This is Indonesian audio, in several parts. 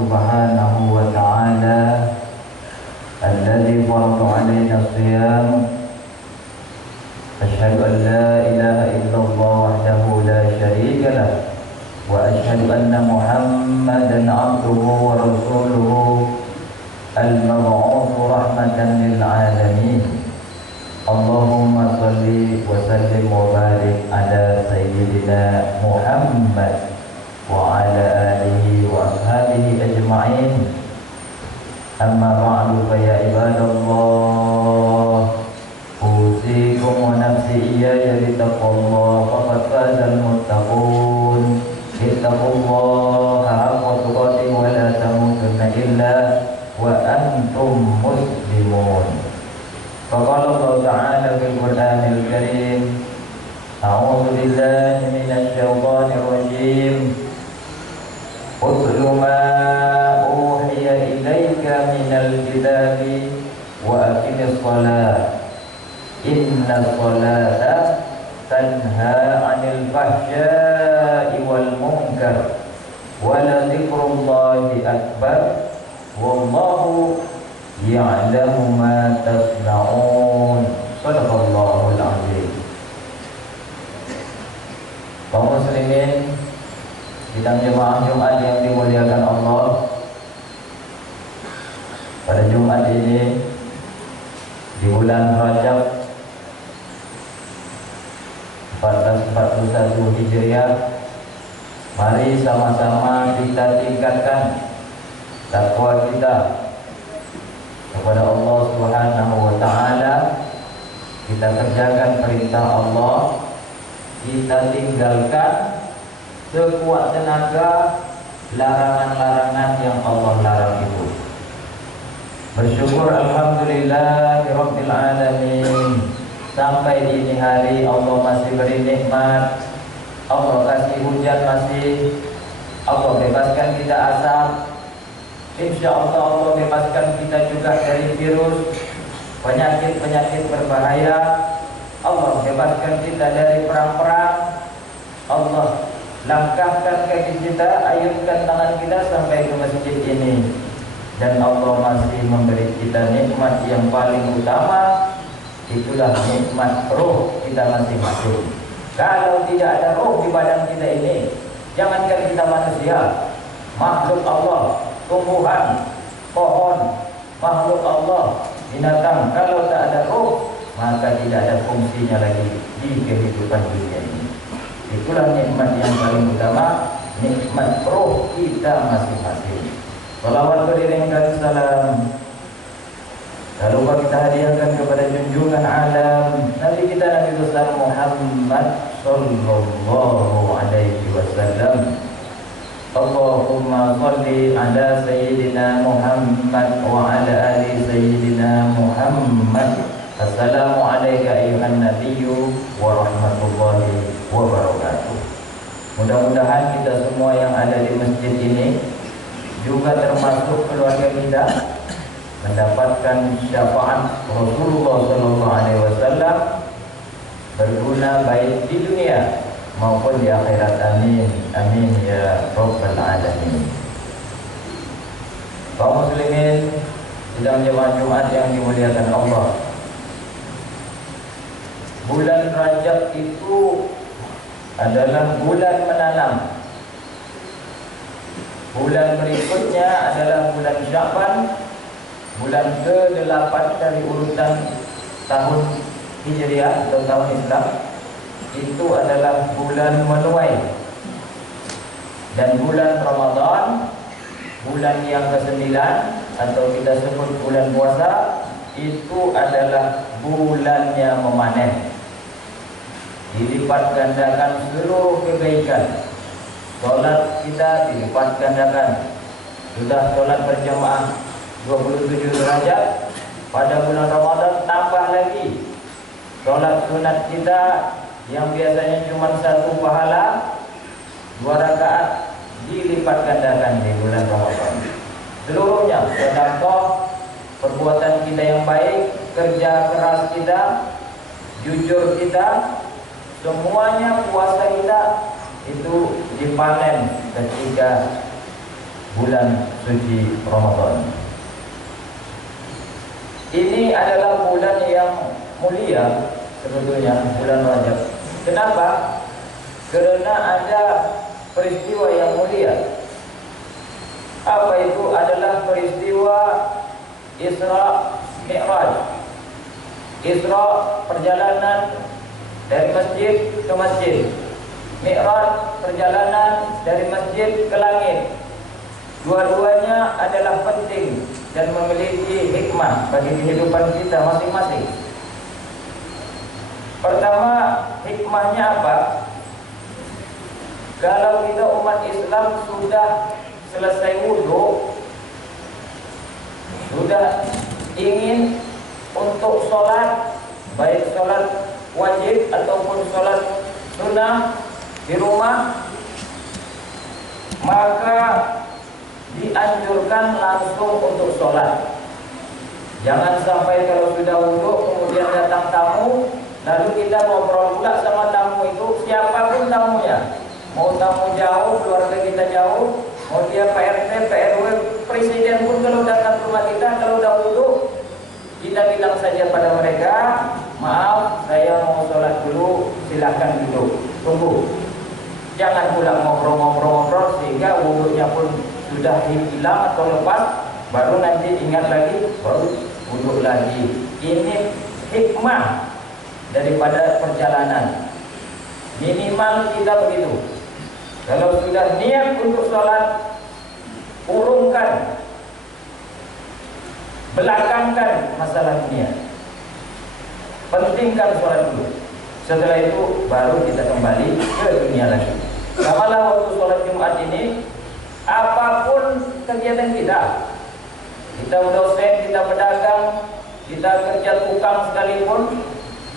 سبحانه وتعالى الذي فرض علينا الصيام. أشهد أن لا إله إلا الله وحده لا شريك له، وأشهد أن محمدا عبده ورسوله المبعوث رحمة للعالمين. اللهم صل وسلم وبارك على سيدنا محمد وعلى آله وأصحابه أجمعين. أما بعد فيا عباد الله، أوصيكم ونفسي إياي بتقوى الله، فقد فاز المتقون. اتقوا الله حق تقاته ولا تموتن إلا وأنتم مسلمون. فقال الله تعالى في القرآن الكريم: أعوذ بالله من الشيطان الرجيم، اتل ما أوحي إليك من الكتاب وأقم الصلاة إن الصلاة تنهى عن الفحشاء والمنكر ولذكر الله أكبر والله يعلم ما تصنعون. Sadaqallahul azim. Kaum muslimin, sidang jemaah Jumat yang dimuliakan Allah, pada Jumat ini di bulan Rajab 1441 Hijriah, mari sama-sama kita tingkatkan takwa kita kepada Allah Subhanahu wa taala. Kita kerjakan perintah Allah, kita tinggalkan sekuat tenaga larangan-larangan yang Allah larang itu. Bersyukur alhamdulillah rabbil alamin, sampai dini hari Allah masih beri nikmat, Allah kasih hujan masih, Allah bebaskan kita asap. Insya Allah bebaskan kita juga dari virus, penyakit-penyakit berbahaya. Allah bebaskan kita dari perang-perang. Allah langkahkan kaki kita, ayunkan tangan kita sampai ke masjid ini. Dan Allah masih memberi kita nikmat yang paling utama, itulah nikmat roh kita masing-masing. Kalau tidak ada roh di badan kita ini, jangankan kita manusia, makhluk Allah, tumbuhan, pohon, makhluk Allah, binatang, kalau tak ada roh, maka tidak ada fungsinya lagi di kehidupan dunia ini. Itulah nikmat yang paling utama, nikmat roh kita masing-masing. Salawat beriringkan salam, tak lupa kita hadiahkan kepada junjungan alam Nabi kita Nabi besar Muhammad sallallahu alaihi wasallam. Allahumma salli ala sayyidina Muhammad wa ala ali sayyidina Muhammad. Assalamu alayka ayuhan nabiyyu wa rahmatullahi wa barakatuh. Mudah-mudahan kita semua yang ada di masjid ini, juga termasuk keluarga kita, mendapatkan syafaat Rasulullah sallallahu alaihi wasallam, berguna baik di dunia maupun di akhirat. Amin amin ya rabbal alamin. Kaum muslimin, sidang jemaah Jumat yang dimuliakan Allah, bulan Rajab itu adalah bulan menanam. Bulan berikutnya adalah bulan Sya'ban, bulan ke-8 dari urutan tahun Hijriah atau tahun Islam. Itu adalah bulan menuai. Dan bulan Ramadan, bulan yang ke-9 atau kita sebut bulan puasa, itu adalah bulannya memanen. Dilipat gandakan seluruh kebaikan. Solat kita dilipat gandakan. Sudah solat berjamaah 27 derajat, pada bulan Ramadan tambah lagi. Solat sunat kita yang biasanya cuma 1 pahala, 2 rakaat, dilipat gandakan di bulan Ramadan. Seluruhnya sedekah, perbuatan kita yang baik, kerja keras kita, jujur kita, semuanya puasa kita itu dipanen ketika bulan suci Ramadan. Ini adalah bulan yang mulia sebetulnya, bulan Rajab. Kenapa? Karena ada peristiwa yang mulia. Apa itu? Adalah peristiwa Isra Mi'raj. Isra perjalanan dari masjid ke masjid. Mi'raj perjalanan dari masjid ke langit. Dua-duanya adalah penting dan memiliki hikmah bagi kehidupan kita masing-masing. Pertama, hikmahnya apa? Kalau kita umat Islam sudah selesai wudhu, sudah ingin untuk sholat, baik sholat wajib ataupun sholat sunnah di rumah, maka dianjurkan langsung untuk sholat. Jangan sampai kalau sudah wudhu kemudian datang tamu, lalu kita ngobrol pula sama tamu itu, siapapun tamunya, mau tamu jauh, keluarga kita jauh, mau dia Pak RT, Pak RW, presiden pun kalau datang ke rumah kita, kalau udah wudhu, kita bilang saja pada mereka, maaf saya mau sholat dulu, silakan duduk, tunggu. Jangan pula ngobrol-ngobrol sehingga wudhunya pun sudah hilang atau lepas, baru nanti ingat lagi, baru wudhu lagi. Ini hikmah daripada perjalanan. Minimal kita begitu. Kalau sudah niat untuk sholat, urungkan, belakangkan masalah niat. Pentingkan sholat dulu. Setelah itu baru kita kembali ke dunia lagi. Samalah waktu sholat Jumat ini, apapun kegiatan kita berdosen, kita berdagang, kita kerja tukang sekalipun,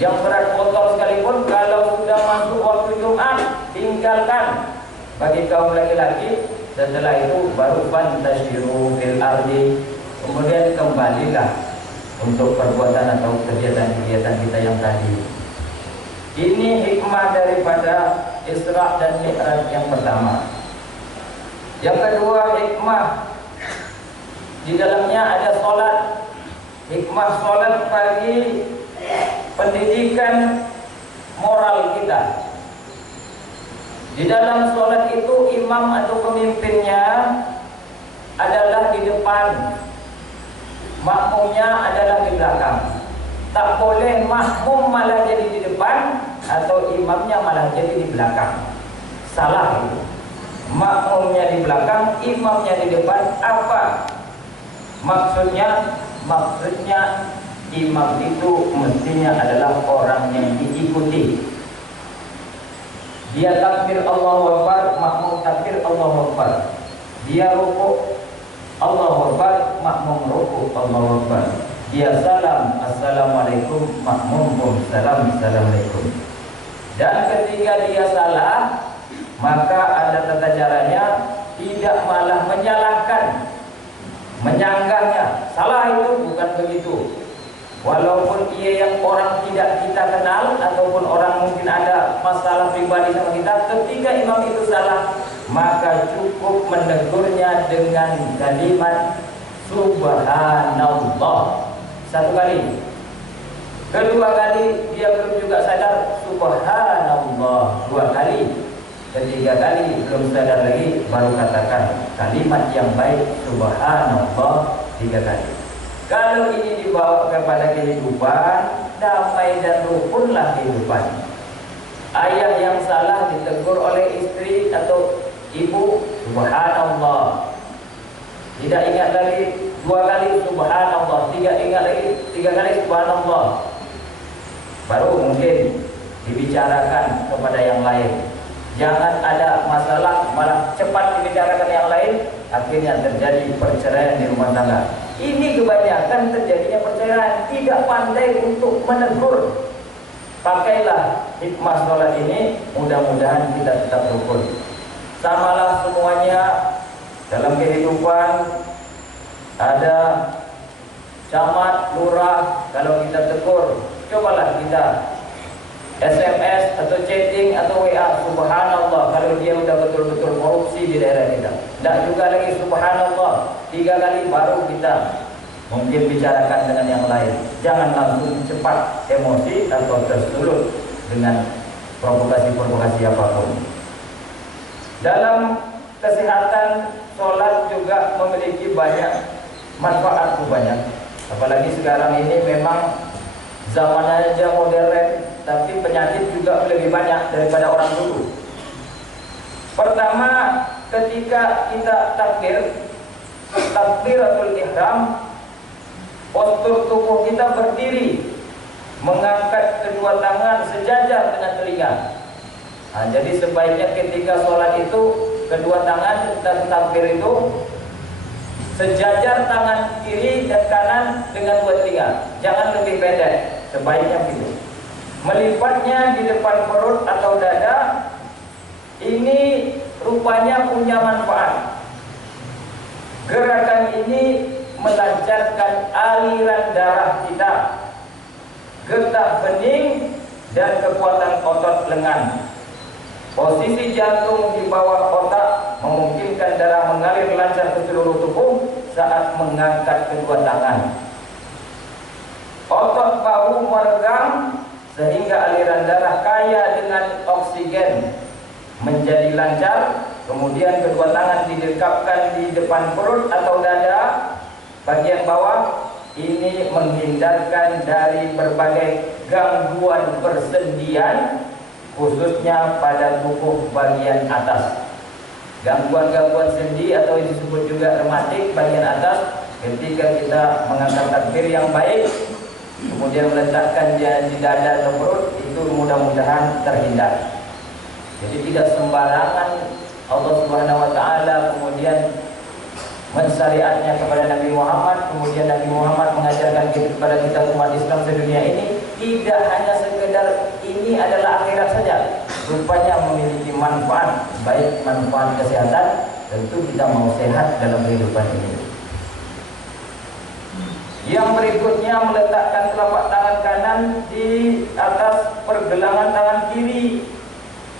yang berat motor sekalipun, kalau sudah masuk waktu Jumat, tinggalkan. Bagi kaum laki-laki, setelah itu baru fantasyiru fil ardi, kemudian kembalilah untuk perbuatan atau kegiatan-kegiatan kita yang tadi. Ini hikmah daripada Isra dan Mi'raj yang pertama. Yang kedua, hikmah di dalamnya ada sholat. Hikmah sholat bagi pendidikan moral kita. Di dalam sholat itu imam atau pemimpinnya adalah di depan, makmumnya adalah di belakang. Tak boleh makmum malah jadi di depan atau imamnya malah jadi di belakang. Salah itu. Makmumnya di belakang, imamnya di depan. Apa maksudnya? Maksudnya imam itu mestinya adalah orang yang diikuti. Dia takbir Allahu Akbar, makmum takbir Allahu Akbar. Dia rukuk Allahu Akbar, makmum rukuk Allahu Akbar. Dia salam assalamualaikum, makmum pun salam assalamualaikum. Dan ketika dia salah, maka ada tata caranya, tidak malah menyalahkan, menyanggahnya. Salah itu bukan begitu. Walaupun ia yang orang tidak kita kenal ataupun orang mungkin ada masalah pribadi sama kita, ketika imam itu salah, maka cukup menegurnya dengan kalimat subhanallah. Satu kali. Kedua kali dia belum juga sadar, subhanallah. Dua kali. Ketiga kali belum sadar lagi, baru katakan kalimat yang baik, subhanallah, 3 kali. Kalau ini dibawa kepada kehidupan, damai dan rukunlah kehidupan. Ayah yang salah ditegur oleh istri atau ibu, subhanallah. Tidak ingat lagi, 2 kali subhanallah, 3 ingat lagi, 3 kali subhanallah. Baru mungkin dibicarakan kepada yang lain. Jangan ada masalah malah cepat dibicarakan yang lain, akhirnya terjadi perceraian di rumah tangga. Ini kebanyakan terjadinya perceraian, tidak pandai untuk menegur. Pakailah hikmah sholat ini, mudah-mudahan kita tetap rukun. Samalah semuanya dalam kehidupan. Ada camat, lurah, kalau kita tegur, cobalah kita SMS atau chatting atau WA, subhanallah, kalau dia udah betul-betul korupsi di daerah kita. Tidak juga lagi subhanallah 3 kali baru kita mungkin bicarakan dengan yang lain. Jangan langsung cepat emosi atau tersulut dengan provokasi-provokasi apapun. Dalam kesehatan, sholat juga memiliki banyak manfaat banyak. Apalagi sekarang ini memang zaman aja modern, tapi penyakit juga lebih banyak daripada orang dulu. Pertama, ketika kita takbiratul ihram, postur tubuh kita berdiri, mengangkat kedua tangan sejajar dengan telinga. Nah, jadi sebaiknya ketika sholat itu kedua tangan dan takbir itu sejajar, tangan kiri dan kanan dengan dua telinga, jangan lebih pendek, sebaiknya begitu. Melipatnya di depan perut atau dada, ini rupanya punya manfaat. Gerakan ini melancarkan aliran darah kita, getah bening dan kekuatan otot lengan. Posisi jantung di bawah otak memungkinkan darah mengalir lancar ke seluruh tubuh saat mengangkat kedua tangan. Otot bahu meregang sehingga aliran darah kaya dengan oksigen menjadi lancar. Kemudian kedua tangan didekapkan di depan perut atau dada bagian bawah. Ini menghindarkan dari berbagai gangguan persendian, khususnya pada tubuh bagian atas. Gangguan-gangguan sendi atau disebut juga rematik bagian atas, ketika kita mengangkat takbir yang baik kemudian meletakkan dia di dada atau perut, itu mudah-mudahan terhindar. Jadi tidak sembarangan Allah Subhanahu wa taala kemudian mensyariatnya kepada Nabi Muhammad, kemudian Nabi Muhammad mengajarkan kepada kita umat Islam sedunia ini, tidak hanya sekedar ini adalah akhirat saja, rupanya memiliki manfaat, baik manfaat kesehatan, tentu kita mau sehat dalam kehidupan ini. Yang berikutnya, meletakkan telapak tangan kanan di atas pergelangan tangan kiri.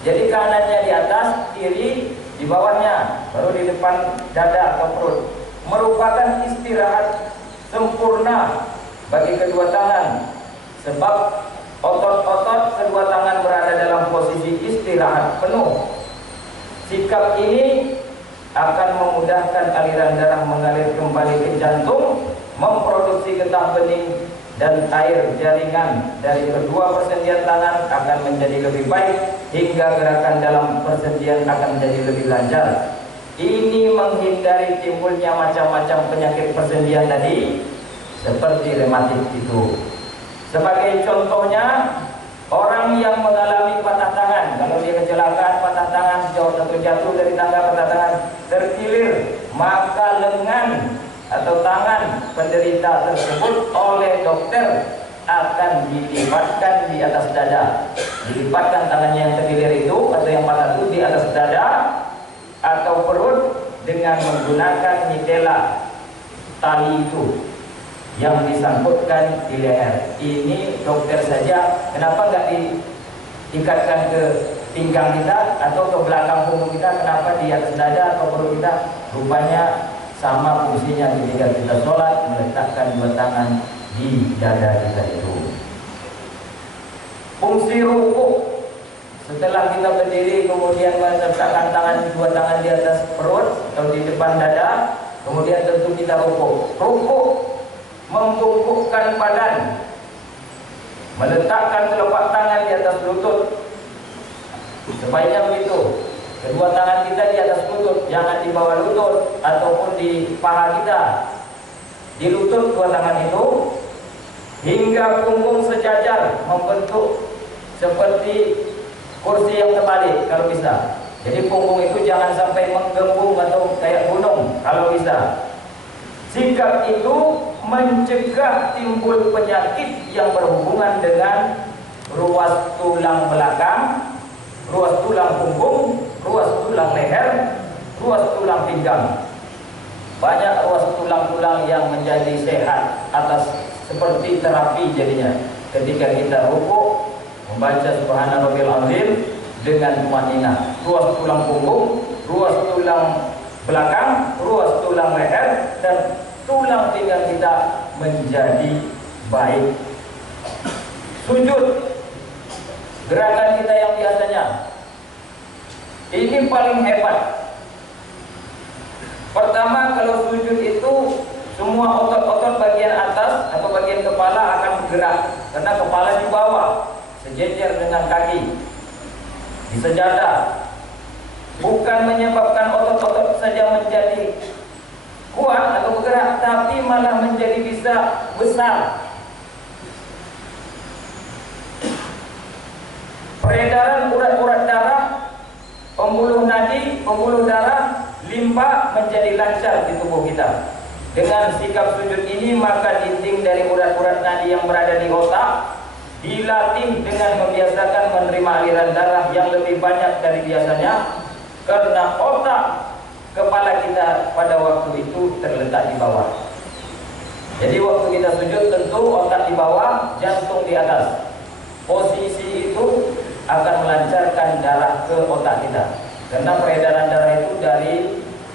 Jadi kanannya di atas, kiri di bawahnya, baru di depan dada atau perut. Merupakan istirahat sempurna bagi kedua tangan, sebab otot-otot kedua tangan berada dalam posisi istirahat penuh. Sikap ini akan memudahkan aliran darah mengalir kembali ke jantung, memproduksi getah bening, dan air jaringan dari kedua persendian tangan akan menjadi lebih baik, hingga gerakan dalam persendian akan menjadi lebih lancar. Ini menghindari timbulnya macam-macam penyakit persendian tadi, seperti rematik itu. Sebagai contohnya, orang yang mengalami patah tangan, kalau dia kecelakaan patah tangan, jatuh dari tangga patah tangan, terkilir, maka lengan atau tangan penderita tersebut oleh dokter akan dilipatkan di atas dada. Dilipatkan tangannya yang terkilir itu atau yang patah itu di atas dada atau perut dengan menggunakan nitela tali itu yang disangkutkan di leher. Ini dokter saja, kenapa nggak diikatkan ke pinggang kita atau ke belakang punggung kita, kenapa di atas dada atau perut kita? Rupanya sama fungsinya ketika kita sholat, meletakkan dua tangan di dada kita itu. Fungsi ruku, setelah kita berdiri kemudian meletakkan dua tangan di atas perut atau di depan dada, kemudian tentu kita ruku. Ruku membungkukkan badan, meletakkan telapak tangan di atas lutut. Sebaiknya begitu. Kedua tangan kita di atas lutut, jangan di bawah lutut ataupun di paha kita. Di lutut dua tangan itu, hingga punggung sejajar, membentuk seperti kursi yang terbalik kalau bisa. Jadi punggung itu jangan sampai menggembung atau kayak gunung kalau bisa. Sikap itu mencegah timbul penyakit yang berhubungan dengan ruas tulang belakang, ruas tulang punggung, ruas tulang leher, ruas tulang pinggang. Banyak ruas tulang-tulang yang menjadi sehat atas seperti terapi jadinya. Ketika kita ruku membaca Subhana Rabbil Azim dengan tumanina, ruas tulang punggung, ruas tulang belakang, ruas tulang leher, dan tulang pinggang kita menjadi baik. Sujud, gerakan kita yang biasanya ini paling hebat. Pertama, kalau sujud itu semua otot-otot bagian atas atau bagian kepala akan bergerak, karena kepala di bawah sejajar dengan kaki di sejadah. Bukan menyebabkan otot-otot saja menjadi kuat atau bergerak, tapi malah menjadi bisa besar. Peredaran urat-urat darah, pembuluh nadi, pembuluh darah, limpa menjadi lancar di tubuh kita. Dengan sikap sujud ini, maka dinding dari urat-urat nadi yang berada di otak dilatih dengan membiasakan menerima aliran darah yang lebih banyak dari biasanya, karena otak kepala kita pada waktu itu terletak di bawah. Jadi waktu kita sujud tentu otak di bawah, jantung di atas. Posisi itu akan melancarkan darah ke otak kita, karena peredaran darah itu dari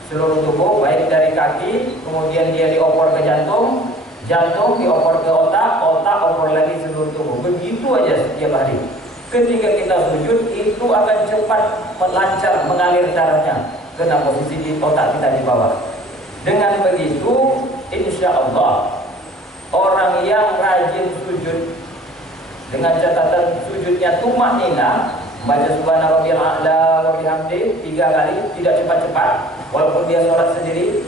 seluruh tubuh, baik dari kaki, kemudian dia diopor ke jantung, jantung diopor ke otak, otak opor lagi seluruh tubuh. Begitu aja setiap hari. Ketika kita sujud, itu akan cepat melancar, mengalir darahnya, karena posisi di otak kita di bawah. Dengan begitu, insya Allah orang yang rajin sujud, dengan catatan sujudnya tumaknina, baca subhana rabbiyal a'la wa bihamdi 3 kali, tidak cepat-cepat, walaupun dia sholat sendiri,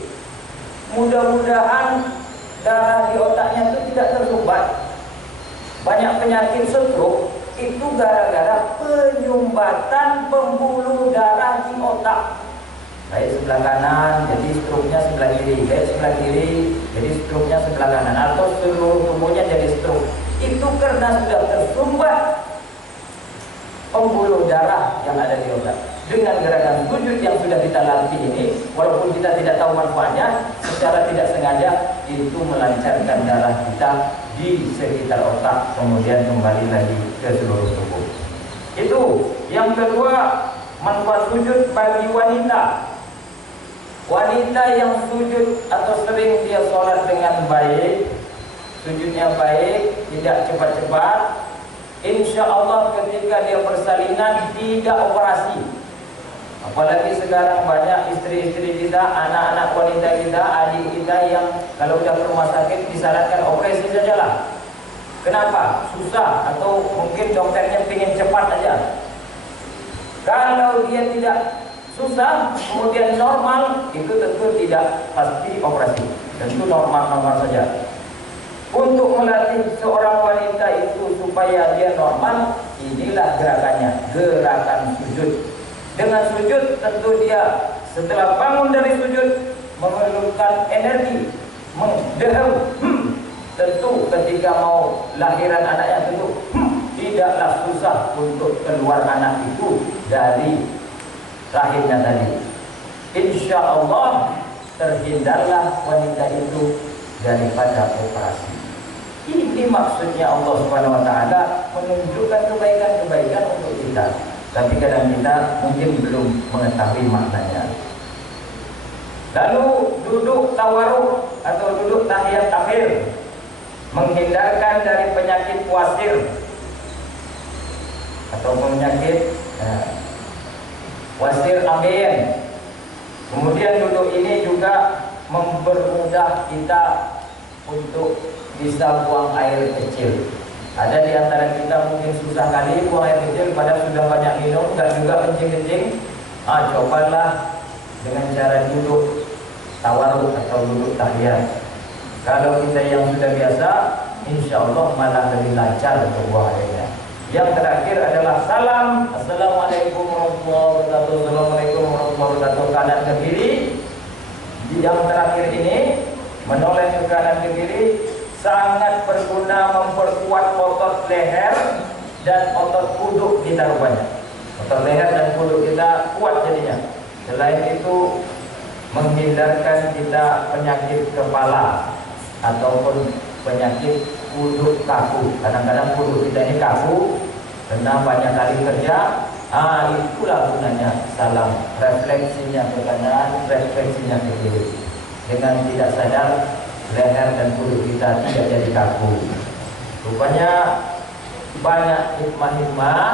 mudah-mudahan darah di otaknya itu tidak tersumbat. Banyak penyakit stroke itu gara-gara penyumbatan pembuluh darah di otak. Baik sebelah kanan, jadi stroke-nya sebelah kiri, baik sebelah kiri, jadi stroke-nya sebelah kanan, atau seluruh tubuhnya jadi stroke. Itu karena sudah tersumbat pembuluh darah yang ada di otak. Dengan gerakan sujud yang sudah kita latih ini, walaupun kita tidak tahu manfaatnya, secara tidak sengaja itu melancarkan darah kita di sekitar otak, kemudian kembali lagi ke seluruh tubuh. Itu. Yang kedua, manfaat sujud bagi wanita. Wanita yang sujud atau sering dia sholat dengan baik, sujudnya baik, tidak cepat-cepat, insya Allah ketika dia persalinan tidak operasi. Apalagi sekarang banyak istri-istri kita, anak-anak wanita kita, adik kita yang kalau udah ke rumah sakit disarankan operasi sajalah. Kenapa? Susah, atau mungkin dokternya ingin cepat aja. Kalau dia tidak susah, kemudian normal, itu tentu tidak pasti operasi. Tentu normal-normal saja. Untuk melatih seorang wanita itu supaya dia normal, inilah gerakannya, gerakan sujud. Dengan sujud tentu dia setelah bangun dari sujud memerlukan energi, mendeham. Tentu ketika mau lahiran anaknya tentu tidaklah susah untuk keluar anak itu dari rahimnya tadi. Insya Allah terhindarlah wanita itu daripada operasi. Ini maksudnya Allah Subhanahu wa Ta'ala menunjukkan kebaikan-kebaikan untuk kita. Tapi kadang kita mungkin belum mengetahui maknanya. Lalu duduk tawarruk atau duduk tahiyat akhir, menghindarkan dari penyakit wasir atau penyakit wasir ambeien. Kemudian duduk ini juga mempermudah kita untuk bisa buang air kecil. Ada di antara kita mungkin susah kali buang air kecil, padahal sudah banyak minum, dan juga kencing-kencing. Cobalah dengan cara duduk tawarruk atau duduk tahiyat. Kalau kita yang sudah biasa, insya Allah malah lebih lancar untuk buang airnya. Yang terakhir adalah salam. Assalamualaikum warahmatullahi wabarakatuh. Assalamualaikum warahmatullahi wabarakatuh. Kanan ke kiri. Yang terakhir ini menoleh ke kanan ke kiri, sangat berguna memperkuat otot leher dan otot punduk kita rupanya. Otot leher dan punduk kita kuat jadinya. Selain itu menghindarkan kita penyakit kepala ataupun penyakit punduk kaku. Kadang-kadang punduk kita ini kaku karena banyak kali kerja, Itulah gunanya salam, refleksinya ke kanan, refleksinya ke kiri. Dengan tidak sadar, leher dan kulit kita tidak jadi kaku. Rupanya banyak hikmah-hikmah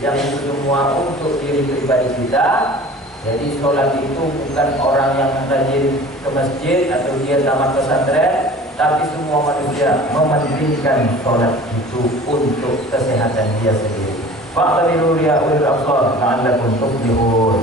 yang itu semua untuk diri pribadi kita. Jadi sholat itu bukan orang yang rajin ke masjid atau dia tamat pesantren, tapi semua manusia mementingkan sholat itu untuk kesehatan dia sendiri. Fa'tabiru ya ulil absar la'allakum tuflihun.